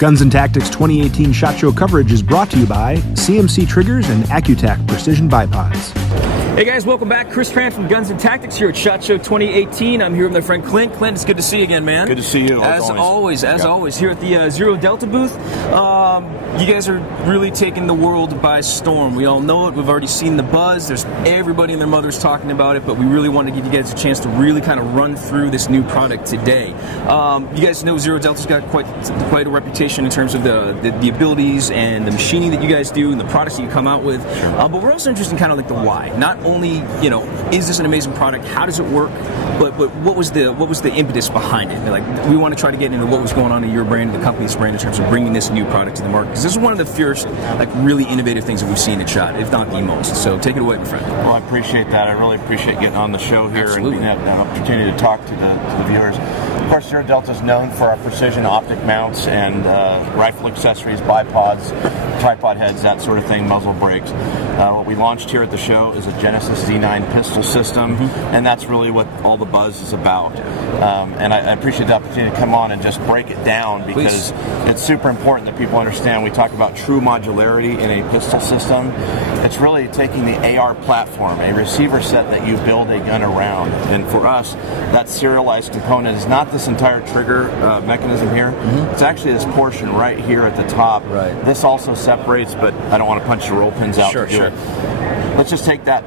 Guns and Tactics 2018 SHOT Show coverage is brought to you by CMC Triggers and Accutac Precision Bipods. Hey guys, welcome back. Chris Tran from Guns and Tactics here at SHOT Show 2018. I'm here with my friend Clint. Clint, it's good to see you again, man. Good to see you. As always, here at the ZRO Delta booth. You guys are really taking the world by storm. We all know it. We've already seen the buzz. There's everybody and their mothers talking about it, but we really want to give you guys a chance to really kind of run through this new product today. You guys know ZRO Delta's got quite a reputation in terms of the abilities and the machining that you guys do and the products that you come out with. But we're also interested in kind of like the why. Not only, you know, is this an amazing product? How does it work? But what was the impetus behind it? Like, we want to try to get into what was going on in your brand, the company's brand, in terms of bringing this new product to the market. Because this is one of the first, like, really innovative things that we've seen at SHOT, if not the most. So take it away, my friend. Well, I appreciate that. I really appreciate getting on the show here. Absolutely. And being an opportunity to talk to the viewers. Of course, ZRO Delta is known for our precision optic mounts and rifle accessories, bipods, tripod heads, that sort of thing, muzzle brakes. What we launched here at the show is a Genesis Z9 pistol system, and that's really what all the buzz is about. And I appreciate the opportunity to come on and just break it down, because it's super important that people understand. We talk about true modularity in a pistol system. It's really taking the AR platform, a receiver set that you build a gun around. And for us, that serialized component is not this entire trigger mechanism here. It's actually this portion right here at the top. This also separates, but I don't want to punch the roll pins out to do it. Let's just take that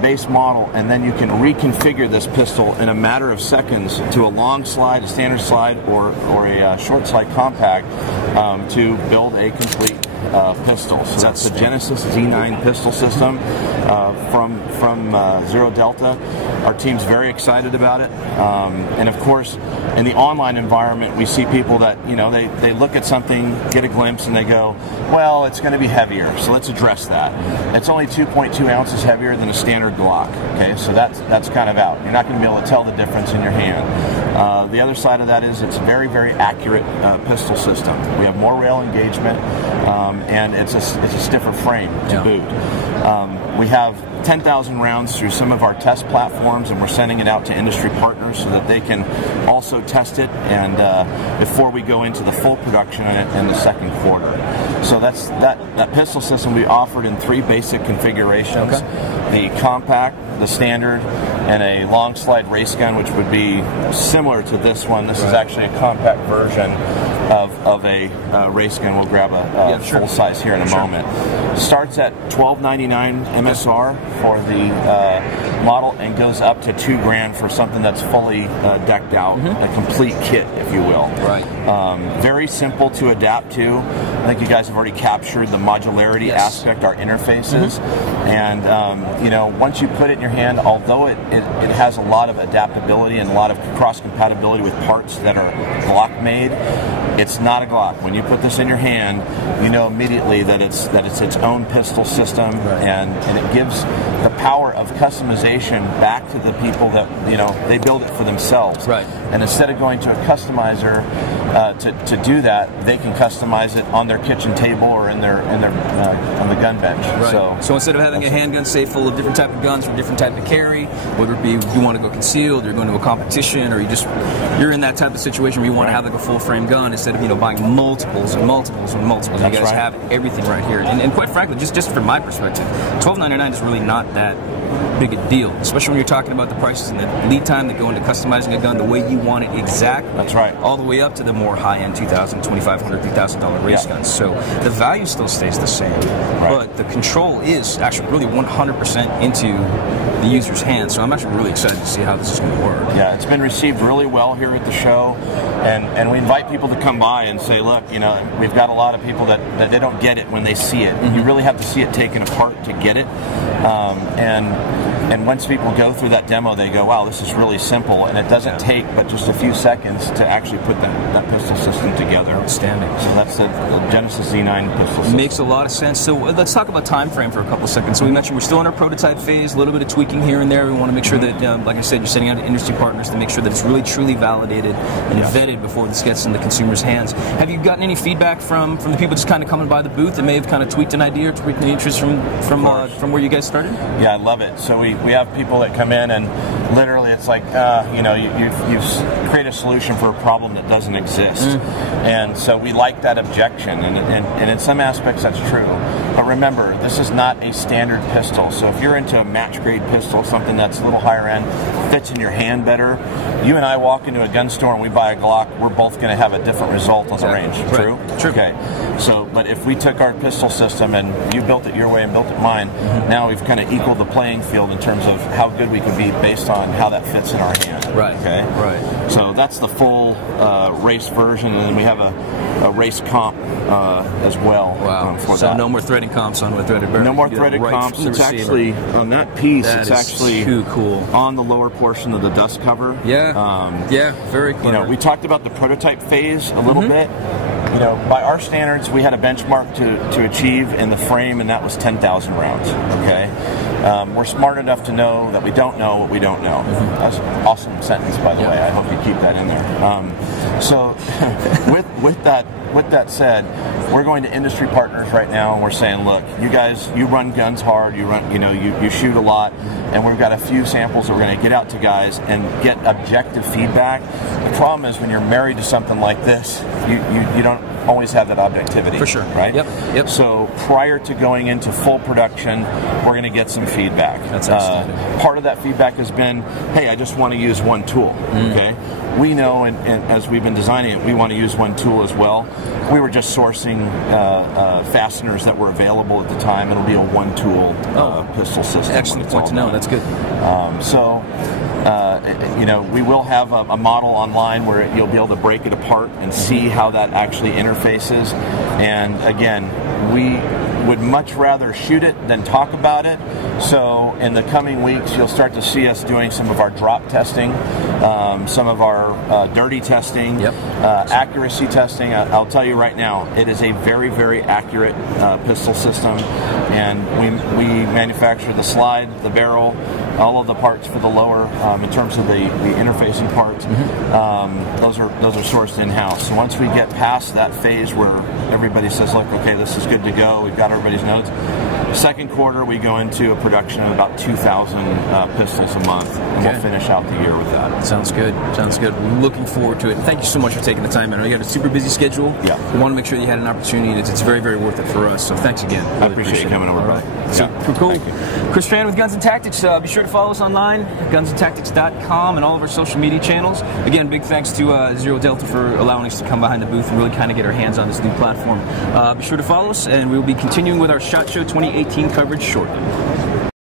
base model, and then you can reconfigure this pistol in a matter of seconds to a long slide, a standard slide, or a short slide compact to build a complete pistol. So that's the Genesis Z9 pistol system from ZRO Delta. Our team's very excited about it. And of course, in the online environment, we see people that, you know, they look at something, get a glimpse, and they go, well, it's going to be heavier, so let's address that. It's only 2.2 ounces heavier than a standard Glock. Okay, so that's kind of out. You're not going to be able to tell the difference in your hand. The other side of that is it's a very, very accurate pistol system. We have more rail engagement, and it's a stiffer frame to boot. We have 10,000 rounds through some of our test platforms, and we're sending it out to industry partners so that they can also test it, and before we go into the full production in the second quarter. So that's that pistol system we offered in 3 basic configurations: the compact, the standard, and a long slide race gun, which would be similar to this one. This is actually a compact version of a race gun. We'll grab a full size here in a moment. Starts at $12.99 MSR for the model, and goes up to $2,000 for something that's fully decked out, a complete kit, if you will. Very simple to adapt to. I think you guys have already captured the modularity aspect, our interfaces, and you know, once you put it in your hand, although it has a lot of adaptability and a lot of cross compatibility with parts that are Glock made, it's not a Glock. When you put this in your hand, you know immediately that it's its own pistol system, and it gives the power of customization back to the people that, you know, they build it for themselves. And instead of going to a customizer to do that, they can customize it on their kitchen table or in their on the gun bench. So instead of having a handgun safe full of different type of guns for different type of carry, whether it be you want to go concealed, you're going to a competition, or you're in that type of situation where you want to have like a full frame gun, instead of, you know, buying multiples and multiples and multiples, you guys have everything right here. And quite frankly, just from my perspective, $12.99 is really not that big a deal, especially when you're talking about the prices and the lead time that go into customizing a gun the way you want it exactly. All the way up to the more high-end $2,000, $2,500, $3,000 race guns. So the value still stays the same, but the control is actually really 100% into the user's hands. So I'm actually really excited to see how this is going to work. Yeah, it's been received really well here at the show, and we invite people to come by and say, look, you know, we've got a lot of people that they don't get it when they see it. You really have to see it taken apart to get it, and once people go through that demo, they go, wow, this is really simple, and it doesn't take but just a few seconds to actually put that pistol system together. Outstanding. So that's the Genesis Z9 pistol system. Makes a lot of sense. So let's talk about time frame for a couple of seconds. So we mentioned we're still in our prototype phase, a little bit of tweaking here and there. We want to make sure that, like I said, you're sending out to industry partners to make sure that it's really truly validated and vetted before this gets in the consumer's hands. Have you gotten any feedback from the people just kind of coming by the booth that may have kind of tweaked an idea or tweaked an interest from where you guys started? Yeah, I love it. So we have people that come in, and literally it's like, you've created a solution for a problem that doesn't exist. And so we like that objection, and in some aspects that's true. But remember, this is not a standard pistol. So if you're into a match grade pistol, something that's a little higher end, fits in your hand better, you and I walk into a gun store and we buy a Glock, we're both going to have a different result on the range. True? True. Okay. So, but if we took our pistol system and you built it your way and built it mine, now we've kind of equaled the playing field in terms of how good we can be based on how that fits in our hand. Right. Okay. Right. So that's the full race version, and then we have a race comp as well. Wow. For so that. no more threaded comps on with threaded barrel. No more threaded comps. It's actually on that piece. That it's is actually too cool. On the lower portion of the dust cover. Yeah. Yeah. Very clever. We talked about the prototype phase a little bit. By our standards, we had a benchmark to achieve in the frame, and that was 10,000 rounds. Okay, we're smart enough to know that we don't know what we don't know. That's an awesome sentence, by the way. I hope you keep that in there. So, with that said, we're going to industry partners right now, and we're saying, look, you guys, you run guns hard, you shoot a lot, and we've got a few samples that we're going to get out to guys and get objective feedback. The problem is when you're married to something like this, you don't always have that objectivity. For sure. Right? Yep. So prior to going into full production, we're going to get some feedback. That's outstanding. Part of that feedback has been, hey, I just want to use one tool. Okay. We know, and as we've been designing it, we want to use one tool as well. We were just sourcing fasteners that were available at the time. It'll be a one-tool pistol system. Excellent point to know. That's good. We will have a model online where you'll be able to break it apart and see how that actually interfaces. And again, we would much rather shoot it than talk about it. So in the coming weeks, you'll start to see us doing some of our drop testing, some of our dirty testing, accuracy testing. I'll tell you right now, it is a very, very accurate pistol system, and we manufacture the slide, the barrel, all of the parts for the lower, in terms of the interfacing parts. Those are sourced in-house. So once we get past that phase where everybody says, look, okay, this is good to go, we've got everybody's notes, second quarter we go into a production of about 2,000 pistols a month, and we'll finish out the year with that. Sounds good. Sounds good. We're looking forward to it. Thank you so much for taking the time, man. We got a super busy schedule. Yeah. We want to make sure that you had an opportunity. It's very, very worth it for us. So thanks again. I appreciate you coming over. All right. So cool. Chris Tran with Guns and Tactics. Be sure to follow us online, gunsandtactics.com, and all of our social media channels. Again, big thanks to ZRO Delta for allowing us to come behind the booth and really kind of get our hands on this new platform. Be sure to follow us, and we'll be continuing with our SHOT Show 2018 coverage shortly.